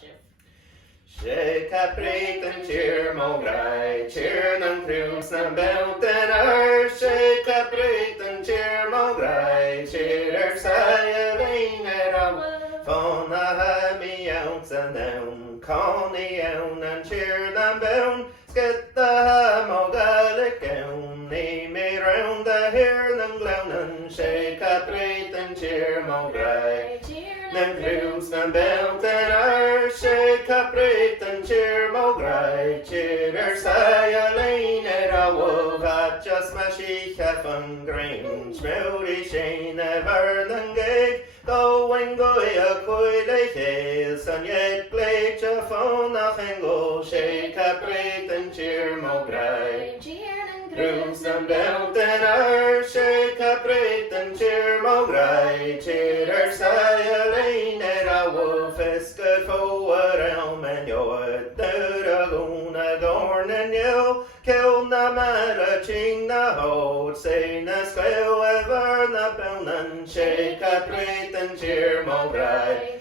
sif. Sé caprit an tír mó grai, tír an trús na beltain ar. Sé caprit an tír mó grai, tír saia lein Fón a ha mi ounce an down, conny own an tír na bewn. Skit a ha mó gaelic own, ní mi round a hir nan glaunan. Sé caprit an tír mó grai, nan trús na beltain ar. Sé caprit an tír mó grai, tír saia lein a wolf at just mashy chafan grange. Mewdy shane a vernan gig, going goy a coyle hail, san yet glade a phone a hengo. Sé caprit an tír mó grai, trús na beltain ar. Sé caprit an tír mó grai, tír saia lein a wolf. Is good for elm and yoid, a gona gorn and yo. Kill na mara ching na hold, say na squeal ever na belnan. Sé caprit an tír mó grai,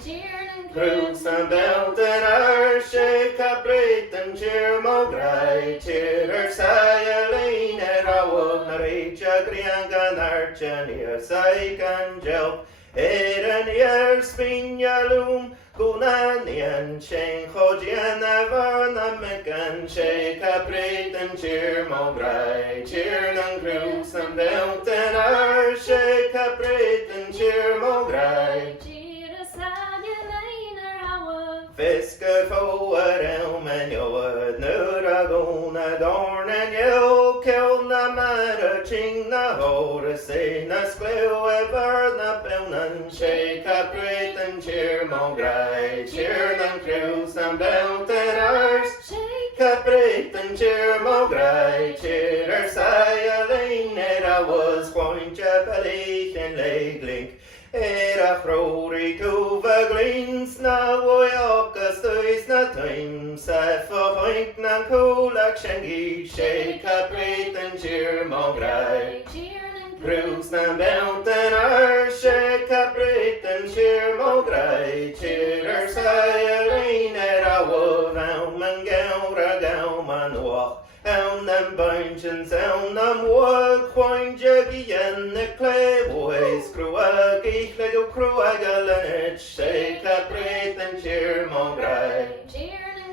trús na beltain ar. Sé caprit an tír mó grai, tír saia lein a wolf. Na reach griangan archanier, sai can jelp. An ear spinya loom, Gunanian, Shane Hodian, Avarna Megan. Sé caprit an tír mó grai, tír nan grús an beltain ar. Sé caprit an tír mó grai, Fiske forward elm and yoed, nur a gona dorn and yo. Kill na mara ching na hold, say na squeal ever na belnan. Sé caprit an tír mó grai, tír nan crús an beltain ar. Caprit an tír mó grai, tír saia lein a was point a belly and leg. A chróri cúva glins na bhuiach stuis na taim. Sa fahaint na cúlach shengi. Sé caprit an tír mó grai, trús na beltain ar. Sé caprit an tír mó grai, tír saia lein a wolf. Elm an gaur a gaum an wach, elm nam bungeons, elm nam wog. Chwain juggy en the clay boys, cruag ich lego cruag a lanich. Sé caprit an tír mó grai,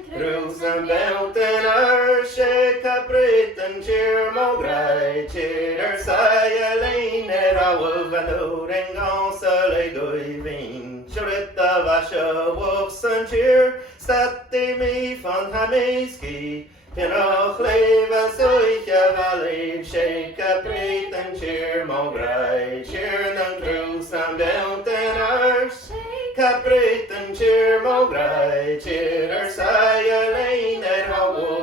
trús na beltain ar. Sé caprit an tír mó grai, tír saia lein a wolf. An oren gansa le goivin, Shurit a vasha wolfs an tír. Statti mi fan hamiski, Pinach leva soicha valley. Sé caprit an tír mó grai, tír nan grús an beltain ar. Caprit an tír mó grai, tír saia lein a wolf.